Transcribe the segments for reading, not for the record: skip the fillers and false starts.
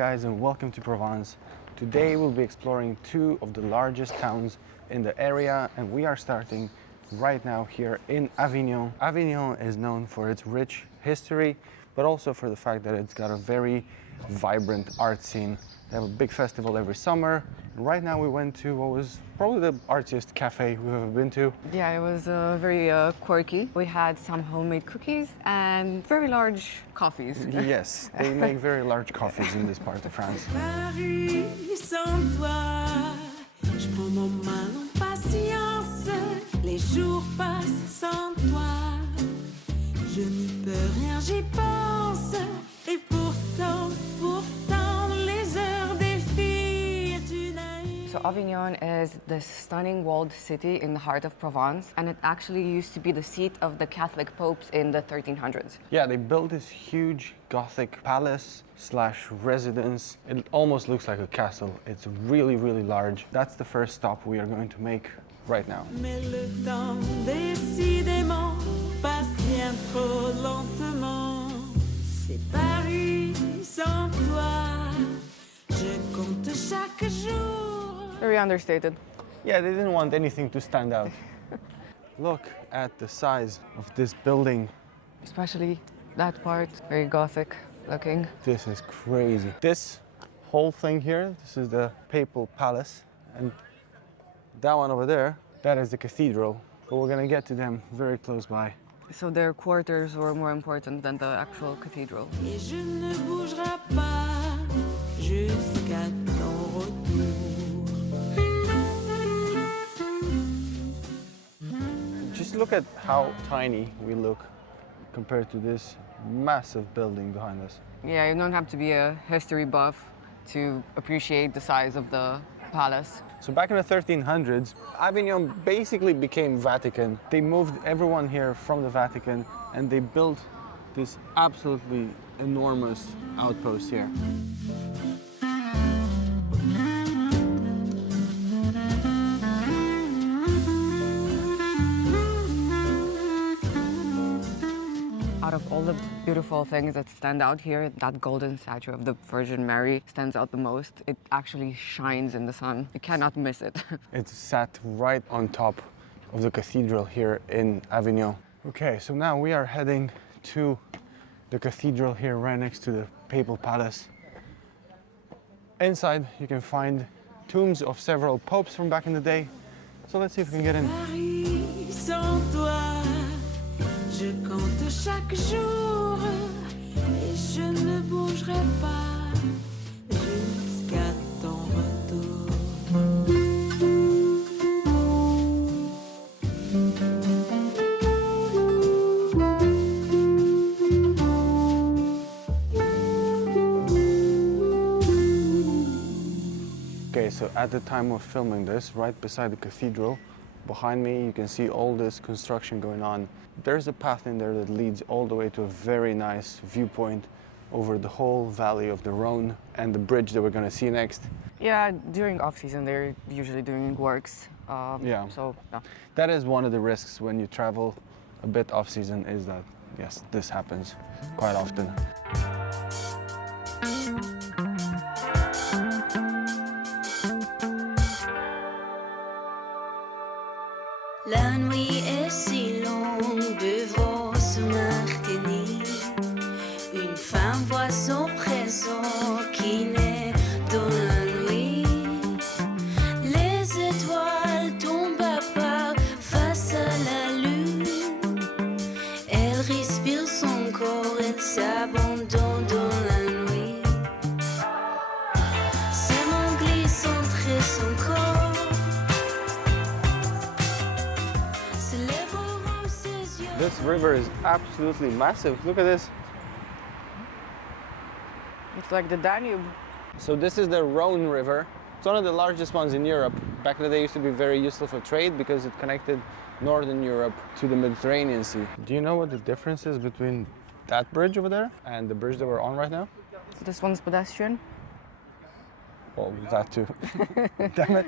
guys, and welcome to Provence. Today we'll be exploring two of the largest towns in the area, and we are starting right now here in Avignon. Avignon is known for its rich history, but also for the fact that it's got a very vibrant art scene. They have a big festival every summer. And right now we went to what was probably the artiest cafe we've ever been to. Yeah, it was very quirky. We had some homemade cookies and very large coffees. Yes, they make very large coffees in this part of France. Paris sans toi, je prends mon mal en patience. Les jours passent sans toi. Je n'y peux rien, j'y pense. Et pourtant, les heures défilent. Tu n'as eu. So Avignon is this stunning walled city in the heart of Provence, and it actually used to be the seat of the Catholic popes in the 1300s. Yeah, they built this huge Gothic palace slash residence. It almost looks like a castle. It's really, really large. That's the first stop we are going to make right now. Mais le temps, décidément, passe bien trop lentement. C'est Paris sans toi. Je compte chaque jour. Very understated. Yeah, they didn't want anything to stand out. Look at the size of this building. Especially that part, very Gothic looking. This is crazy. This whole thing here, this is the Papal Palace, and that one over there, that is the cathedral. But we're gonna get to them very close by. So their quarters were more important than the actual cathedral. Et je ne bougerai pas jusqu'à ton retour. Just look at how tiny we look compared to this massive building behind us. Yeah, you don't have to be a history buff to appreciate the size of the palace. So back in the 1300s, Avignon basically became Vatican. They moved everyone here from the Vatican and they built this absolutely enormous outpost here. Out of all the beautiful things that stand out here, that golden statue of the Virgin Mary stands out the most. It actually shines in the sun. You cannot miss it. It's sat right on top of the cathedral here in Avignon. Okay, so now we are heading to the cathedral here right next to the Papal Palace. Inside you can find tombs of several popes from back in the day. So let's see if we can get in. Paris sans toi, je compte chaque jour et je ne bougerai pas jusqu'à ton retour. Okay, so at the time of filming this, right beside the cathedral, behind me you can see all this construction going on. There's a path in there that leads all the way to a very nice viewpoint over the whole valley of the Rhone and the bridge that we're going to see next. Yeah, during off-season they're usually doing works. Yeah. So, yeah. That is one of the risks when you travel a bit off-season, is that, yes, this happens quite often. La nuit est si longue, devant se maintenir. Une femme voit son présent qui naît dans la nuit. Les étoiles tombent à part face à la lune. Elle respire son corps, elle s'abandonne dans la nuit. Ses mains glissent entre son corps. This river is absolutely massive. Look at this. It's like the Danube. So this is the Rhone River. It's one of the largest ones in Europe. Back in the day it used to be very useful for trade because it connected Northern Europe to the Mediterranean Sea. Do you know what the difference is between that bridge over there and the bridge that we're on right now? This one's pedestrian. Well, that too. Damn it.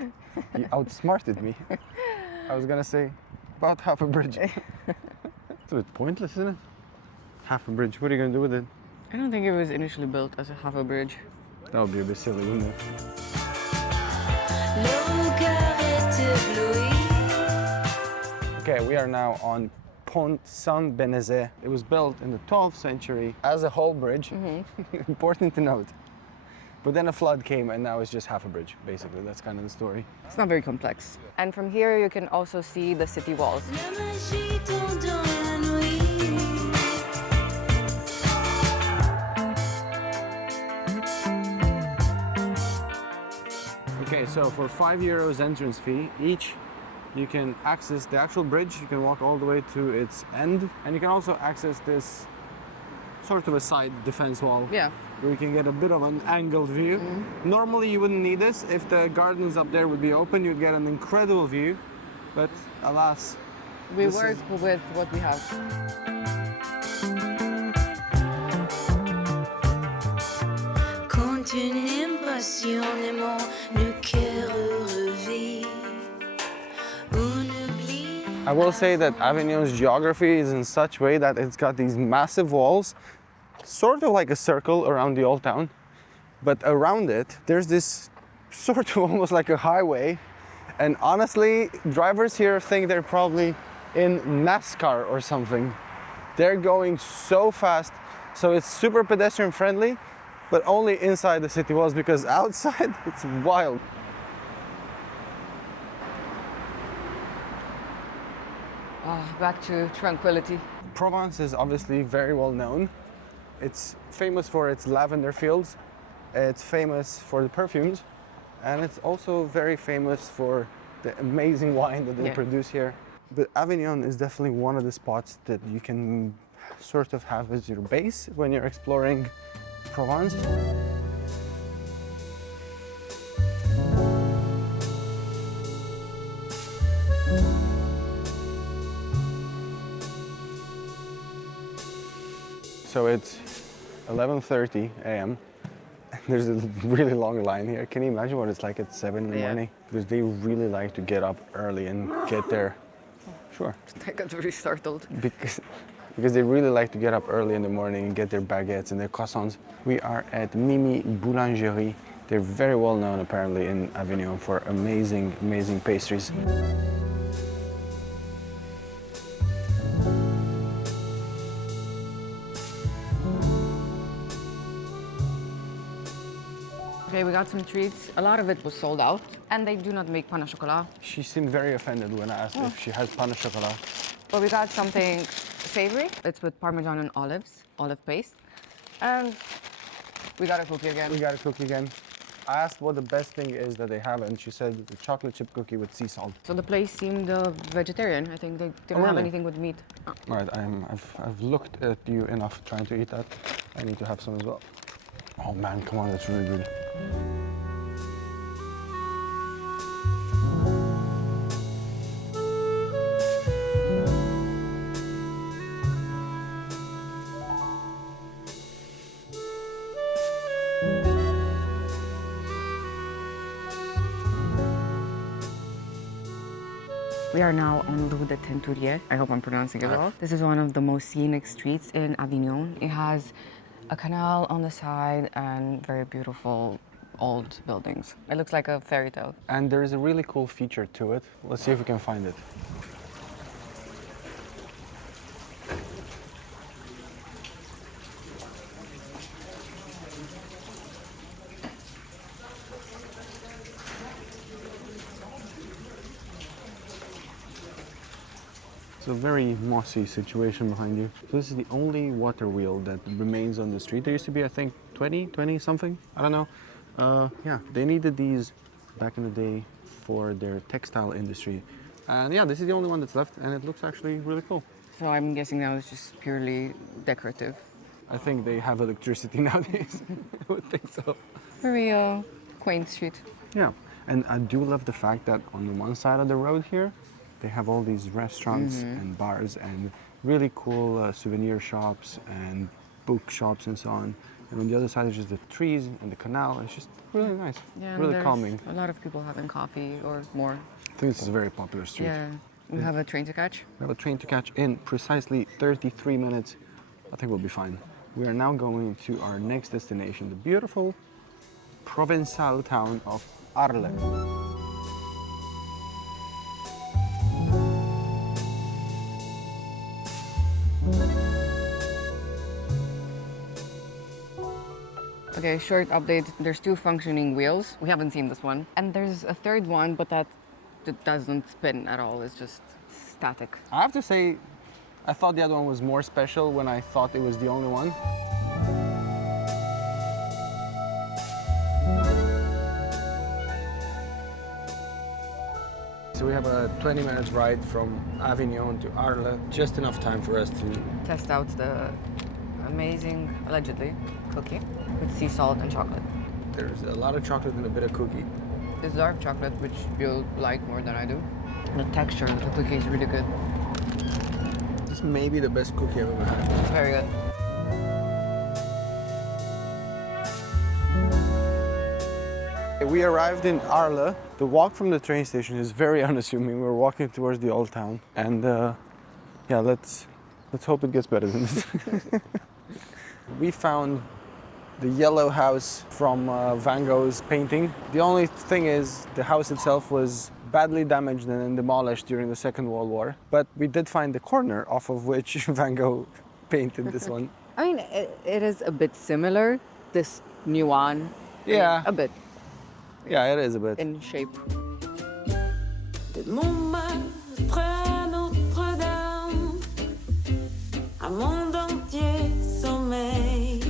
You outsmarted me. I was gonna say about half a bridge. It's a bit pointless, isn't it? Half a bridge. What are you gonna do with it? I don't think it was initially built as a half a bridge. That would be a bit silly, wouldn't it? Le regard est ébloui. Okay, we are now on Pont Saint-Benezet. It was built in the 12th century as a whole bridge. Important to note. But then a flood came and now it's just half a bridge, basically. That's kind of the story. It's not very complex. And from here you can also see the city walls. La magie tombe dans la nuit. Okay, so for €5 entrance fee each, you can access the actual bridge. You can walk all the way to its end. And you can also access this sort of a side defense wall. Yeah. Where you can get a bit of an angled view. Normally you wouldn't need this. If the gardens up there would be open, you'd get an incredible view. But alas, We this work with what we have. Quand une impassionnément le cœur revit, on oublie. I will say that Avignon's geography is in such way that it's got these massive walls, sort of like a circle around the old town. But around it, there's this sort of almost like a highway. And honestly, drivers here think they're probably in NASCAR or something. They're going so fast. So it's super pedestrian friendly, but only inside the city walls, because outside it's wild. Back to tranquility. Provence is obviously very well known. It's famous for its lavender fields. It's famous for the perfumes. And it's also very famous for the amazing wine that they produce here. But Avignon is definitely one of the spots that you can sort of have as your base when you're exploring Provence. So it's 11:30 a.m. There's a really long line here. Can you imagine what it's like at 7 in the morning? Because they really like to get up early and get there. Sure. I got very startled. Because they really like to get up early in the morning and get their baguettes and their croissants. We are at Mimi Boulangerie. They're very well known apparently in Avignon for amazing, amazing pastries. Okay, we got some treats. A lot of it was sold out, and they do not make pain au chocolat. She seemed very offended when I asked if she has pain au chocolat. But we got something savory. It's with parmesan and olives, olive paste. And we got a cookie again. We got a cookie again. I asked what the best thing is that they have, and she said the chocolate chip cookie with sea salt. So the place seemed vegetarian. I think they didn't have anything with meat. All right, I've looked at you enough trying to eat that. I need to have some as well. Oh man, come on, that's really good. We are now on Rue de Teinturier. I hope I'm pronouncing it well. This is one of the most scenic streets in Avignon. It has a canal on the side and very beautiful old buildings. It looks like a fairy tale. And there is a really cool feature to it. Let's see if we can find it. It's a very mossy situation behind you. So this is the only water wheel that remains on the street. There used to be, I think, 20 something. I don't know. Yeah, they needed these back in the day for their textile industry. And yeah, this is the only one that's left, and it looks actually really cool. So I'm guessing now it's just purely decorative. I think they have electricity nowadays. I would think so. Very quaint street. Yeah, and I do love the fact that on the one side of the road here, they have all these restaurants and bars and really cool souvenir shops and book shops and so on. And on the other side is just the trees and the canal. It's just really nice, Yeah, really there's calming. a lot of people having coffee or more. I think this is a very popular street. Yeah. We have a train to catch. We have a train to catch in precisely 33 minutes. I think we'll be fine. We are now going to our next destination, the beautiful Provençal town of Arles. Okay, short update. There's 2 functioning wheels. We haven't seen this one. And there's a third one, but that doesn't spin at all. It's just static. I have to say, I thought the other one was more special when I thought it was the only one. So we have a 20 minutes ride from Avignon to Arles, just enough time for us to Test out the amazing, allegedly, cookie with sea salt and chocolate. There's a lot of chocolate and a bit of cookie. This dark chocolate, which you'll like more than I do. The texture of the cookie is really good. This may be the best cookie I've ever had. It's very good. We arrived in Arles. The walk from the train station is very unassuming. We're walking towards the old town, and yeah, let's hope it gets better than this. We found the yellow house from Van Gogh's painting. The only thing is, the house itself was badly damaged and demolished during the Second World War. But we did find the corner off of which Van Gogh painted this one. I mean, it is a bit similar, this new one. Yeah. A bit. Yeah, it is a bit. In shape. De Montmartre à Notre-Dame, un monde entier sommeille,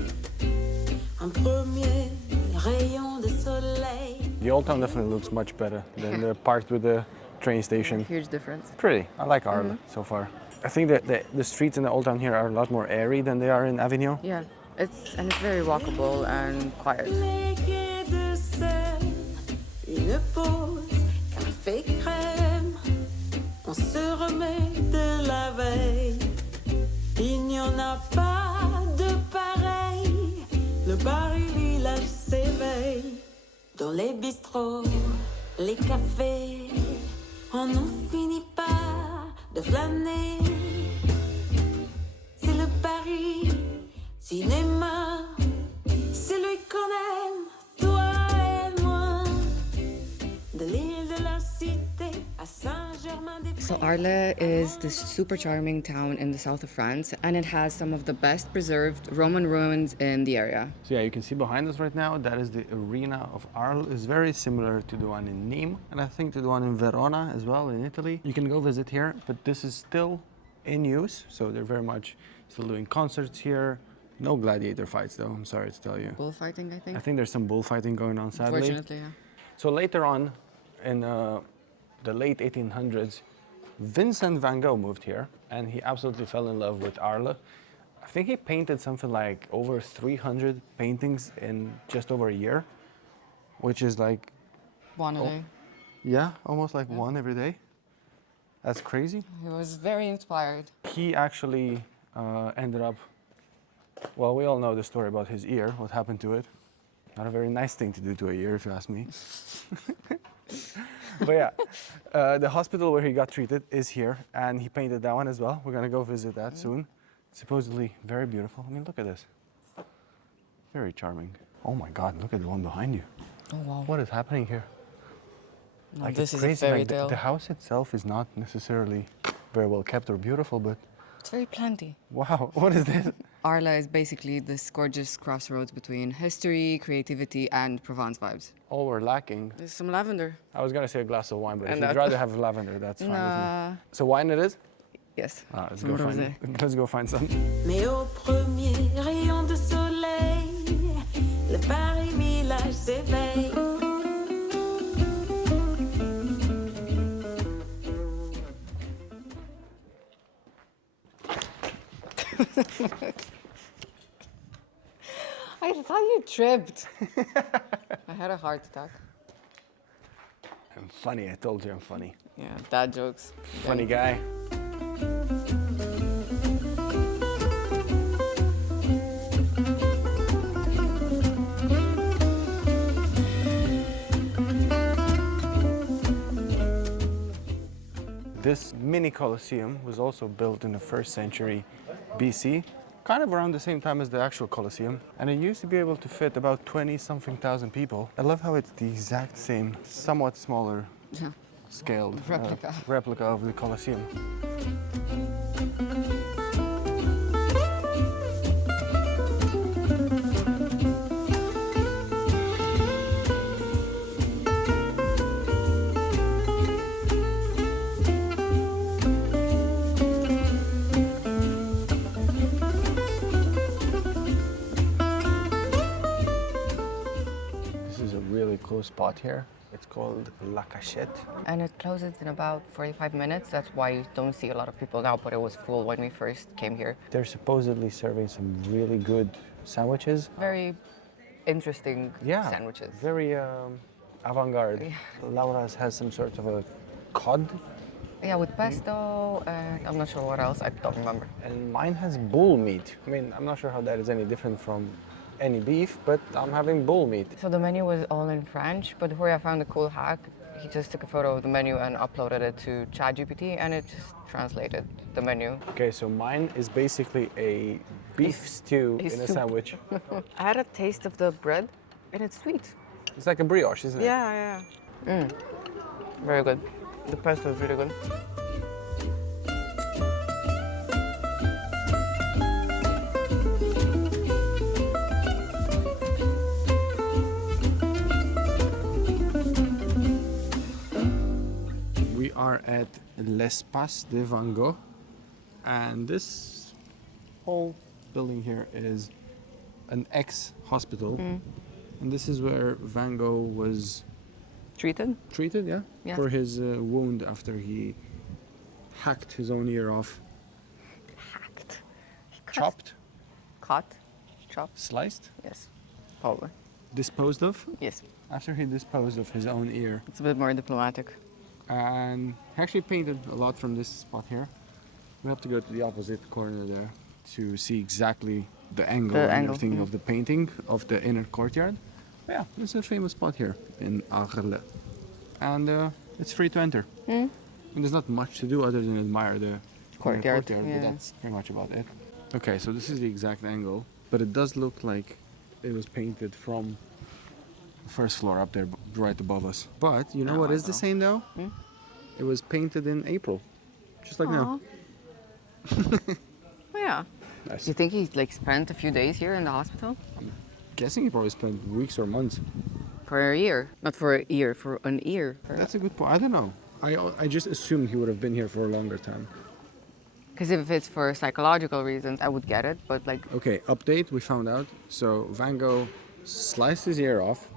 un premier rayon de soleil. The old town definitely looks much better than the part with the train station. Huge difference. Pretty. I like Arles so far. I think that the streets in the old town here are a lot more airy than they are in Avignon. Yeah, it's very walkable and quiet. Les quais de Seine, une pause, café crème, on se remet de la veille. Il n'y en a pas de pareil, le Paris village s'éveille. Dans les bistrots, les cafés, on n'en finit pas de flâner. C'est le Paris cinéma, c'est lui qu'on aime, toi et moi. De l'île de la Cité à Saint-Germain-des-Prés. So Arles is this super charming town in the south of France, and it has some of the best preserved Roman ruins in the area. So yeah, you can see behind us right now, that is the Arena of Arles. It's very similar to the one in Nîmes, and I think to the one in Verona as well in Italy. You can go visit here, but this is still in use, so they're very much still doing concerts here. No gladiator fights though, I'm sorry to tell you. Bullfighting, I think. I think there's some bullfighting going on, sadly. Fortunately, yeah. So later on, in the late 1800s, Vincent van Gogh moved here, and he absolutely fell in love with Arles. I think he painted something like over 300 paintings in just over a year, which is like, One a day. yeah, almost like one every day. That's crazy. He was very inspired. He actually ended up, well, we all know the story about his ear, what happened to it. Not a very nice thing to do to a ear, if you ask me. But yeah, the hospital where he got treated is here, and he painted that one as well. We're gonna go visit that soon. Supposedly very beautiful. I mean, look at this. Very charming. Oh my God, look at the one behind you. Oh wow. What is happening here? No, Like, this it's is a crazy. fairy Like, tale. the house itself is not necessarily very well kept or beautiful, but It's very plenty. wow, what is this? Arles is basically this gorgeous crossroads between history, creativity, and Provence vibes. All we're lacking. There's some lavender. I was gonna say a glass of wine, but if And you'd that- rather have lavender, that's fine with me. Nah. So wine it is? Yes. Let's Some go find. rosé. Let's go find some. Mais au premier rayon de soleil, le Paris village s'éveille. I thought you tripped. I had a heart attack. I'm funny. I told you I'm funny. Yeah, dad jokes. Funny guy. This mini Colosseum was also built in the 1st century BC, kind of around the same time as the actual Colosseum. And it used to be able to fit about 20-something thousand people. I love how it's the exact same, somewhat smaller Yeah. scaled Replica. of the Colosseum. This is a really cool spot here. It's called La Cachette. And it closes in about 45 minutes. That's why you don't see a lot of people now, but it was full when we first came here. They're supposedly serving some really good sandwiches. Very interesting Yeah, sandwiches. very avant-garde. Laura's has some sort of a cod, Yeah, with pesto, and I'm not sure what else, I don't remember. and mine has bull meat. I mean, I'm not sure how that is any different from any beef, but I'm having bull meat. So the menu was all in French, but Horia found a cool hack. He just took a photo of the menu and uploaded it to ChatGPT, and it just translated the menu. Okay, so mine is basically a beef stew a in a soup. sandwich. I had a taste of the bread, and it's sweet. It's like a brioche, isn't it? Yeah. Very good. The pesto is really good. We are at l'Espace de Van Gogh, and this whole building here is an ex-hospital, and this is where Van Gogh was Treated? treated, yeah, Yeah. for his wound after he hacked his own ear off, Hacked. chopped, Cut. Chopped. sliced, Yes. Probably. disposed of. Yes. After he disposed of his own ear, It's a bit more diplomatic. and he actually painted a lot from this spot here. We have to go to the opposite corner there to see exactly the angle The and angle, everything yeah. of the painting of the inner courtyard. But yeah, this is a famous spot here in Arles, and it's free to enter. And there's not much to do other than admire the inner Courtyard, but yeah. that's pretty much about it. Okay, so this is the exact angle, but it does look like it was painted from the first floor up there, right above us. But you know Oh, what I is the know. same though? It was painted in April, just like now. Yeah. Nice. You think he spent a few days here in the hospital? Guessing he probably spent weeks or months. For a year. Not for a year, for an ear. That's a good point. I don't know. I just assumed he would have been here for a longer time. Because if it's for psychological reasons, I would get it, but Okay, update, we found out. So Van Gogh sliced his ear off.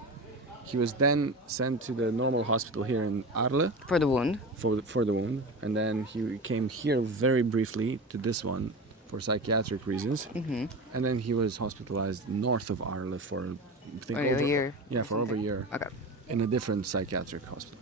He was then sent to the normal hospital here in Arles for the wound. for the wound. And then he came here very briefly to this one for psychiatric reasons. And then he was hospitalized north of Arles for, I think, A year. Yeah, or for over a something. year Okay. in a different psychiatric hospital.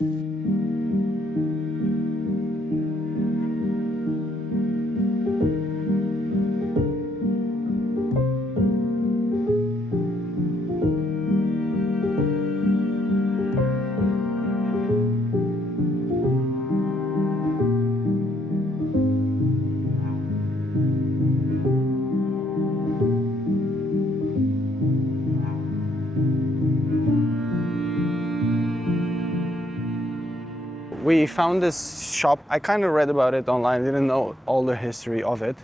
We found this shop. I kind of read about it online, didn't know all the history of it.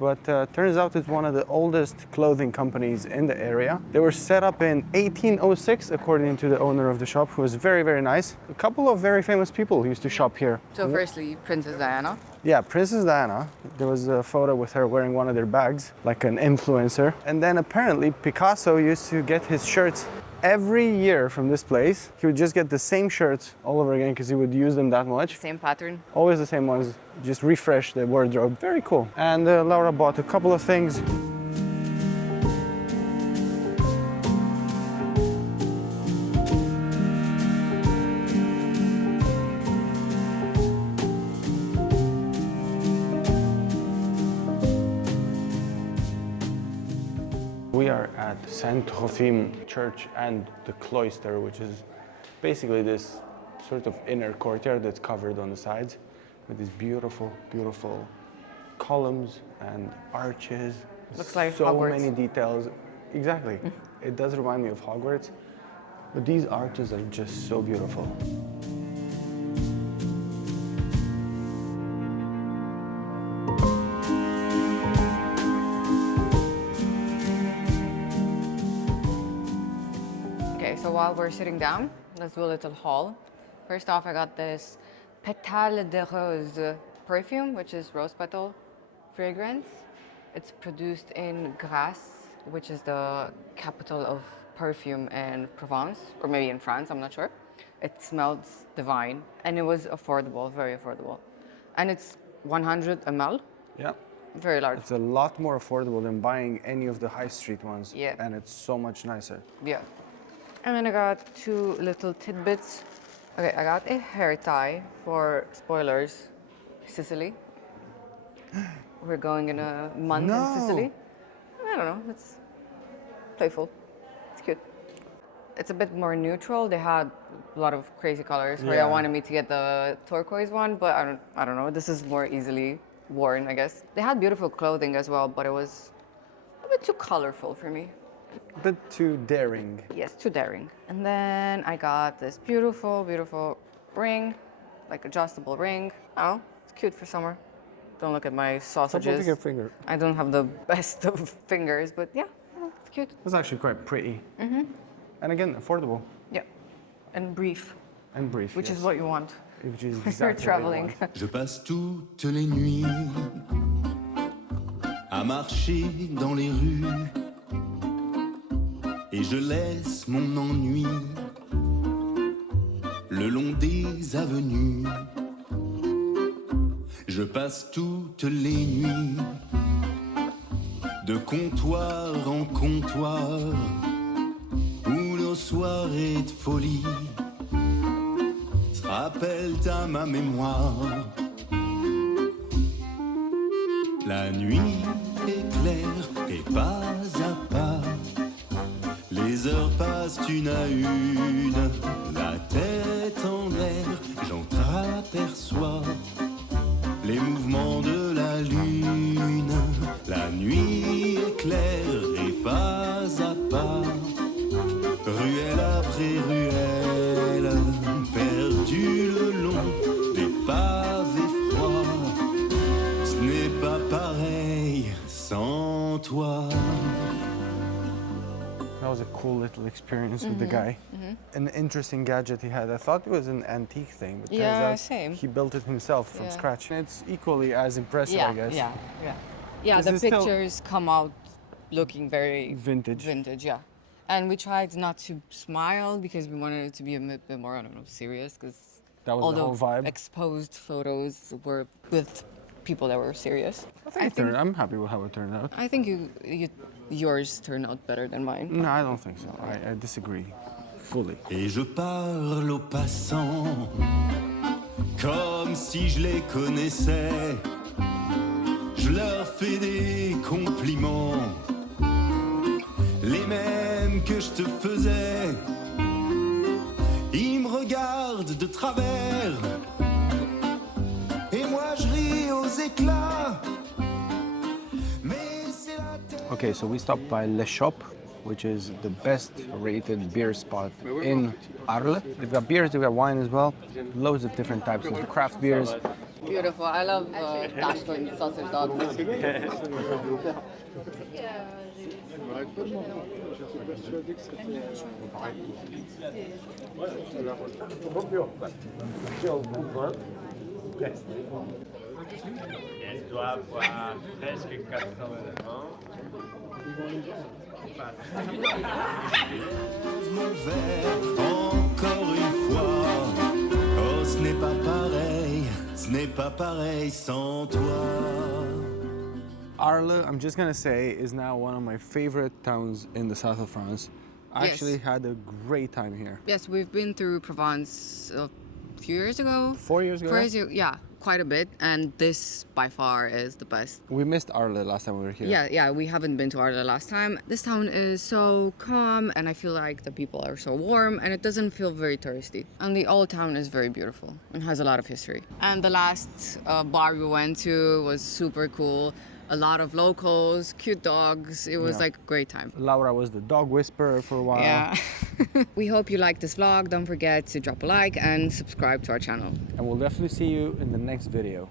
But turns out it's one of the oldest clothing companies in the area. They were set up in 1806, according to the owner of the shop, who was very, very nice. A couple of very famous people used to shop here. So firstly, Princess Diana. Yeah, Princess Diana. There was a photo with her wearing one of their bags, like an influencer. And then apparently Picasso used to get his shirts every year from this place. He would just get the same shirts all over again because he would use them that much. Same pattern. Always the same ones, just refresh the wardrobe. Very cool. And Laura bought a couple of things. We are at Saint-Trophime Church and the cloister, which is basically this sort of inner courtyard that's covered on the sides with these beautiful, beautiful columns and arches. Looks like so Hogwarts. many details. Exactly. It does remind me of Hogwarts, but these arches are just so beautiful. Okay, so while we're sitting down, let's do a little haul. First off, I got this Pétale de Rose perfume, which is rose petal fragrance. It's produced in Grasse, which is the capital of perfume in Provence, or maybe in France, I'm not sure. It smells divine, and it was affordable, very affordable. And it's 100 ml, Yeah. very large. It's a lot more affordable than buying any of the high street ones. Yeah. And it's so much nicer. Yeah. And then I got two little tidbits. Okay, I got a hair tie for spoilers, Sicily. We're going in a month No. in Sicily. I don't know, it's playful. It's cute. It's a bit more neutral. They had a lot of crazy colors. Maria Yeah. wanted me to get the turquoise one, but I don't know. This is more easily worn, I guess. They had beautiful clothing as well, but it was a bit too colorful for me. A bit too daring. Yes, too daring. And then I got this beautiful, beautiful ring, like adjustable ring. Oh, it's cute for summer. Don't look at my sausages. your finger. I don't have the best of fingers, but yeah, it's cute. It's actually quite pretty. Mm-hmm. And again, affordable Yeah, and brief, and brief. which yes. is what you want Which is when exactly you're what you traveling. want. Je passe toutes les nuits à marcher dans les rues et je laisse mon ennui le long des avenues. Je passe toutes les nuits de comptoir en comptoir où nos soirées de folie se rappellent à ma mémoire. La nuit est claire et pas à pas, les heures passent une à une, la tête en l'air, j'entreaperçois les mouvements de la lune. La nuit est claire et pas à pas, ruelle après ruelle, perdue le long des pavés froids. Ce n'est pas pareil sans toi. That was a cool little experience with the guy. An interesting gadget he had. I thought it was an antique thing, but Yeah, turns out same. he built it himself from Yeah. scratch. It's equally as impressive, I guess. Yeah. Yeah, This the is still- pictures come out looking very Vintage. vintage, yeah. And we tried not to smile because we wanted it to be a bit more, I don't know, serious, because That was all the whole vibe. exposed photos were with people that were serious. I'm happy with how it turned out. I think yours turned out better than mine. No, I don't think so. I disagree fully. Et je parle aux passants comme si je les connaissais. Je leur fais des compliments, les mêmes que je te faisais. Ils me regardent de travers et moi je ris aux éclats. Mais c'est la tête. Okay, so we stopped by Le Shop, which is the best rated beer spot in Arles. They've got beers, they've got wine as well. Loads of different types of craft beers. Beautiful. I love Dachshund sausage dogs. Elle doit avoir presque 80 ans. Mon verre encore une fois. Oh, ce n'est pas pareil sans toi. Arles, I'm just gonna say, is now one of my favorite towns in the south of France. I Yes. actually had a great time here. Yes, we've been through Provence a few years ago. 4 years ago? 4 years ago, yeah, quite a bit. And this, by far, is the best. We missed Arles last time we were here. Yeah, we haven't been to Arles last time. This town is so calm, and I feel like the people are so warm, and it doesn't feel very touristy. And the old town is very beautiful and has a lot of history. And the last bar we went to was super cool. a lot of locals, cute dogs. It was Yeah. like a great time. Laura was the dog whisperer for a while. Yeah. We hope you like this vlog. Don't forget to drop a like and subscribe to our channel. And we'll definitely see you in the next video.